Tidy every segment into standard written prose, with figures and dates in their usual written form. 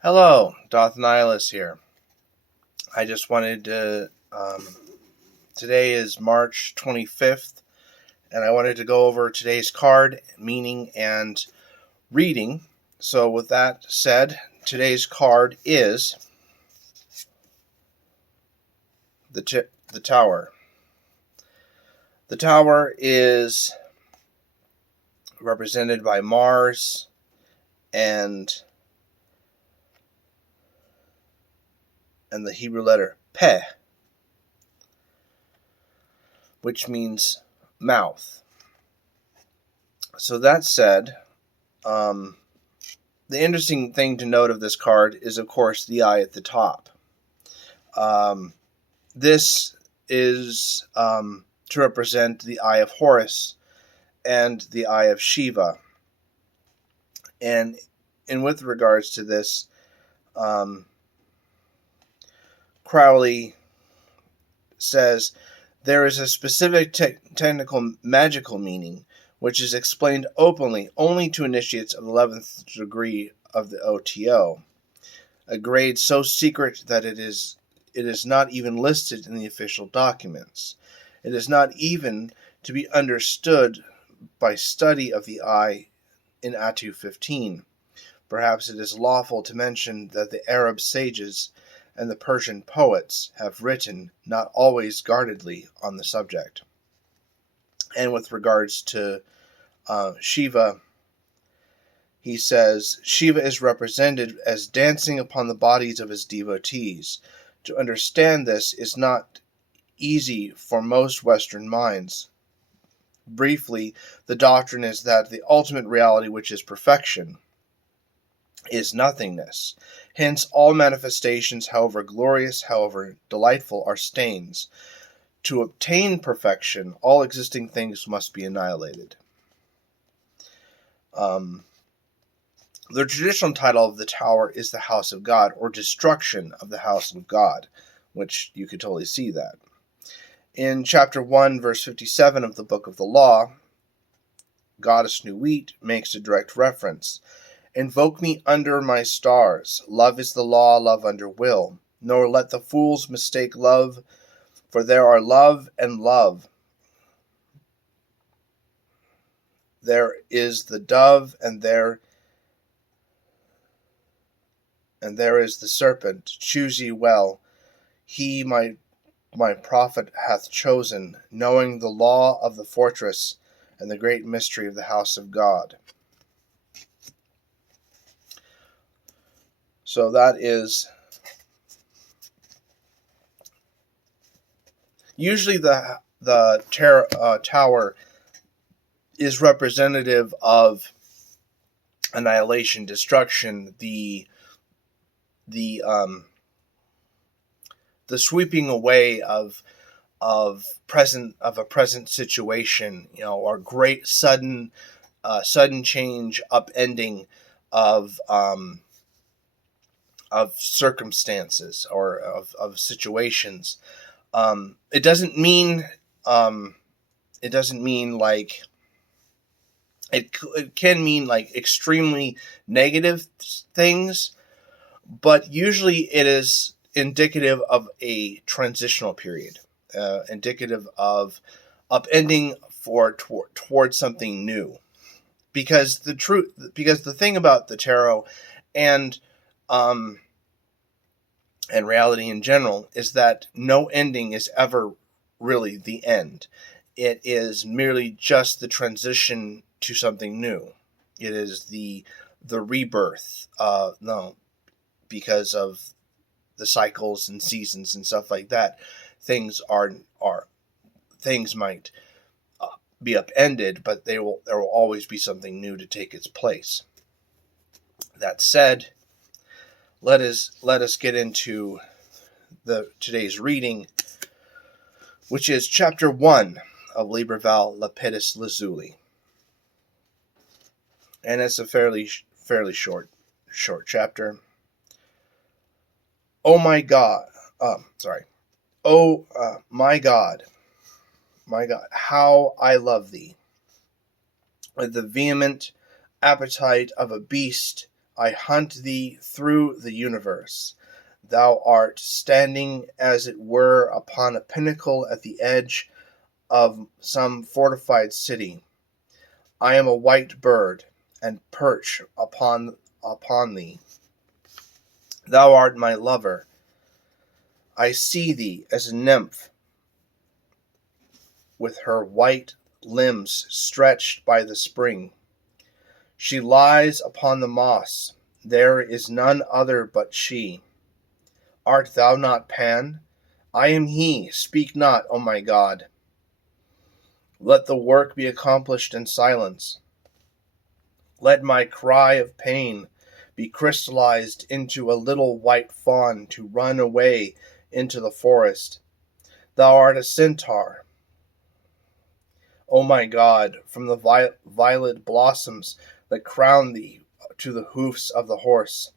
Hello, Nihilus here. I just wanted to, today is March 25th, and I wanted to go over today's card, meaning and reading. So with that said, today's card is the Tower. The Tower is represented by Mars and the Hebrew letter PEH, which means mouth. So that said, the interesting thing to note of this card is, of course, the eye at the top. This is to represent the eye of Horus and the eye of Shiva. And with regards to this, Crowley says there is a specific technical magical meaning which is explained openly only to initiates of the 11th degree of the OTO, a grade so secret that it is not even listed in the official documents. It is not even to be understood by study of the eye in Atu 15. Perhaps it is lawful to mention that the Arab sages and the Persian poets have written, not always guardedly, on the subject. And with regards to Shiva, he says, Shiva is represented as dancing upon the bodies of his devotees. To understand this is not easy for most Western minds. Briefly, the doctrine is that the ultimate reality, which is perfection, is nothingness. Hence, all manifestations, however glorious, however delightful, are stains. To obtain perfection, all existing things must be annihilated. The traditional title of the tower is the House of God, or Destruction of the House of God, which you could totally see that. In chapter 1, verse 57 of the Book of the Law, Goddess Nuit makes a direct reference. Invoke me under my stars. Love is the law, love under will. Nor let the fools mistake love, for there are love and love. There is the dove, and there is the serpent. Choose ye well. He, my prophet, hath chosen, knowing the law of the fortress and the great mystery of the house of God. So that is usually the tower is representative of annihilation, destruction, the sweeping away of a present situation, or great sudden change, upending of circumstances or of situations. It doesn't mean like it can mean like extremely negative things, but usually it is indicative of a transitional period, indicative of upending towards something new. Because the thing about the tarot and reality in general is that no ending is ever really the end. It is merely just the transition to something new. It is the rebirth. Because of the cycles and seasons and stuff like that, things might be upended, but there will always be something new to take its place. That said, let us get into today's reading, which is chapter 1 of Liber Lapidis Lazuli, and it's a fairly short chapter. Oh my God! My God, how I love thee! With the vehement appetite of a beast, I hunt thee through the universe. Thou art standing as it were upon a pinnacle at the edge of some fortified city. I am a white bird, and perch upon thee. Thou art my lover. I see thee as a nymph with her white limbs stretched by the spring. She lies upon the moss. There is none other but she. Art thou not Pan? I am he. Speak not, O my God. Let the work be accomplished in silence. Let my cry of pain be crystallized into a little white fawn to run away into the forest. Thou art a centaur. O my God, from the violet blossoms that crown thee to the hoofs of the horse.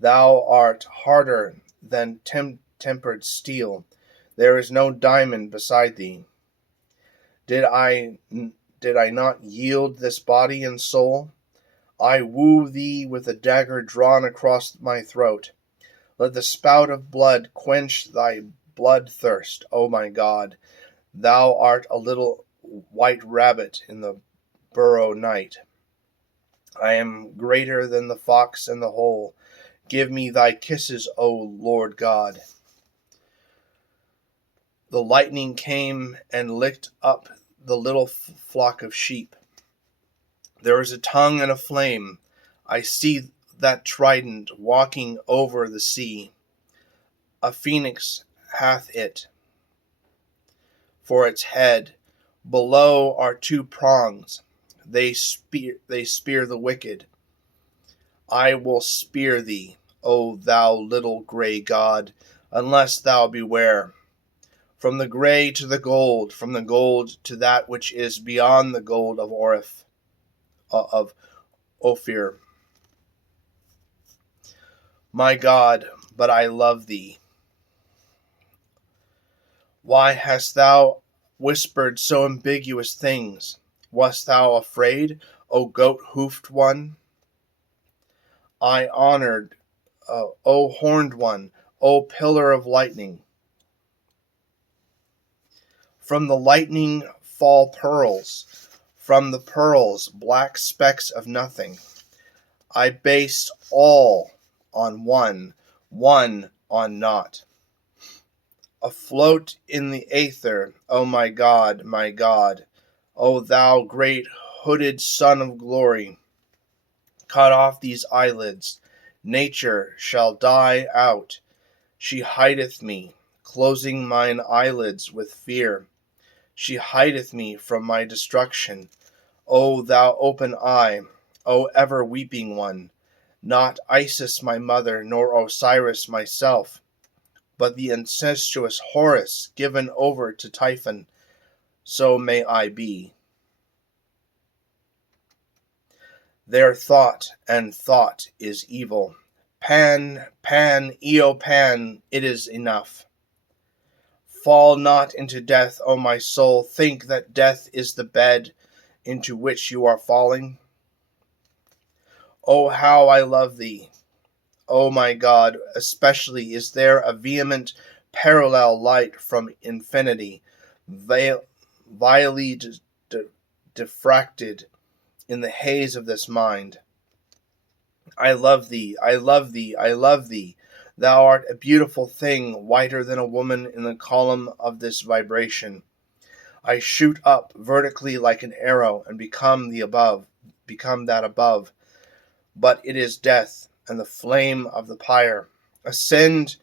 Thou art harder than tempered steel. There is no diamond beside thee. Did I not yield this body and soul? I woo thee with a dagger drawn across my throat. Let the spout of blood quench thy blood thirst, O my God. Thou art a little white rabbit in the burrow night. I am greater than the fox and the hole. Give me thy kisses, O Lord God. The lightning came and licked up the little flock of sheep. There is a tongue and a flame. I see that trident walking over the sea. A phoenix hath it for its head. Below are two prongs. They spear the wicked. I will spear thee, O thou little grey god, unless thou beware. From the grey to the gold, from the gold to that which is beyond the gold of Ophir. My God, but I love thee. Why hast thou whispered so ambiguous things? Wast thou afraid, O goat-hoofed one? I honored, O horned one, O pillar of lightning. From the lightning fall pearls, from the pearls black specks of nothing. I based all on one on naught. Afloat in the aether, O my God, O thou great hooded Son of Glory, cut off these eyelids. Nature shall die out. She hideth me, closing mine eyelids with fear. She hideth me from my destruction. O thou open eye, O ever weeping one, not Isis my mother, nor Osiris myself, but the incestuous Horus given over to Typhon, so may I be. Their thought and thought is evil. Pan, Pan, Eo Pan, it is enough. Fall not into death, O my soul. Think that death is the bed into which you are falling. Oh, how I love thee. O my God, especially is there a vehement parallel light from infinity, vilely diffracted in the haze of this mind. I love thee, I love thee, I love thee. Thou art a beautiful thing, whiter than a woman in the column of this vibration. I shoot up vertically like an arrow and become that above. But it is death and the flame of the pyre. Ascend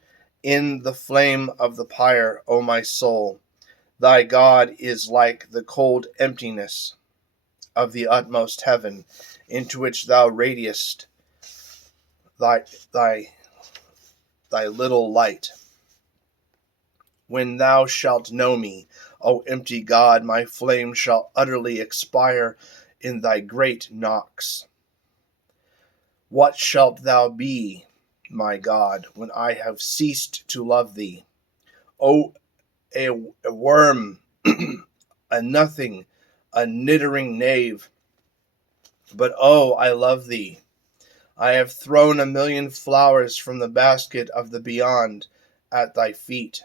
in the flame of the pyre, O my soul. Thy God is like the cold emptiness of the utmost heaven, into which thou radiest thy little light. When thou shalt know me, O empty God, my flame shall utterly expire in thy great nox. What shalt thou be, my God, when I have ceased to love thee? O a worm, a nothing, a niddering knave. But oh, I love thee. I have thrown 1,000,000 flowers from the basket of the beyond at thy feet.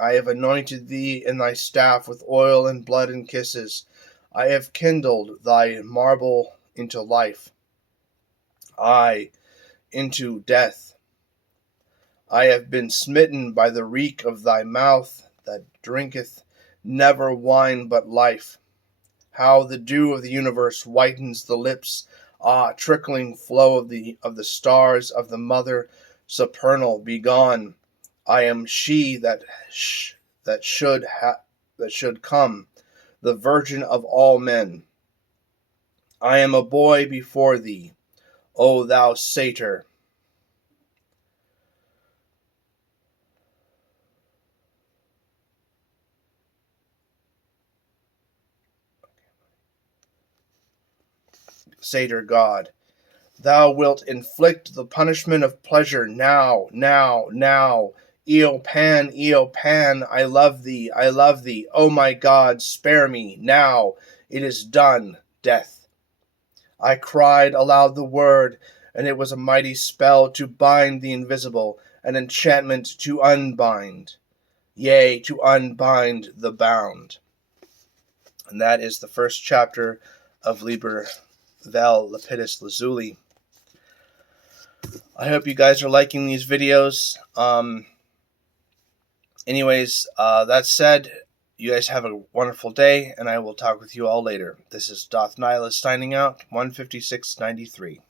I have anointed thee and thy staff with oil and blood and kisses. I have kindled thy marble into life, ay, into death. I have been smitten by the reek of thy mouth that drinketh never wine but life. How the dew of the universe whitens the lips, ah, trickling flow of the stars of the mother supernal, begone. I am she that should come, the virgin of all men. I am a boy before thee, O thou satyr. Satyr God, thou wilt inflict the punishment of pleasure now, now, now. Eo Pan, I love thee, O my God, spare me, now. It is done, death. I cried aloud the word, and it was a mighty spell to bind the invisible, an enchantment to unbind, yea, to unbind the bound. And that is the first chapter of Liber, Lapidis, Lazuli. I hope you guys are liking these videos. Anyways, that said, you guys have a wonderful day, and I will talk with you all later. This is Doth Nihilus signing out, 156.93.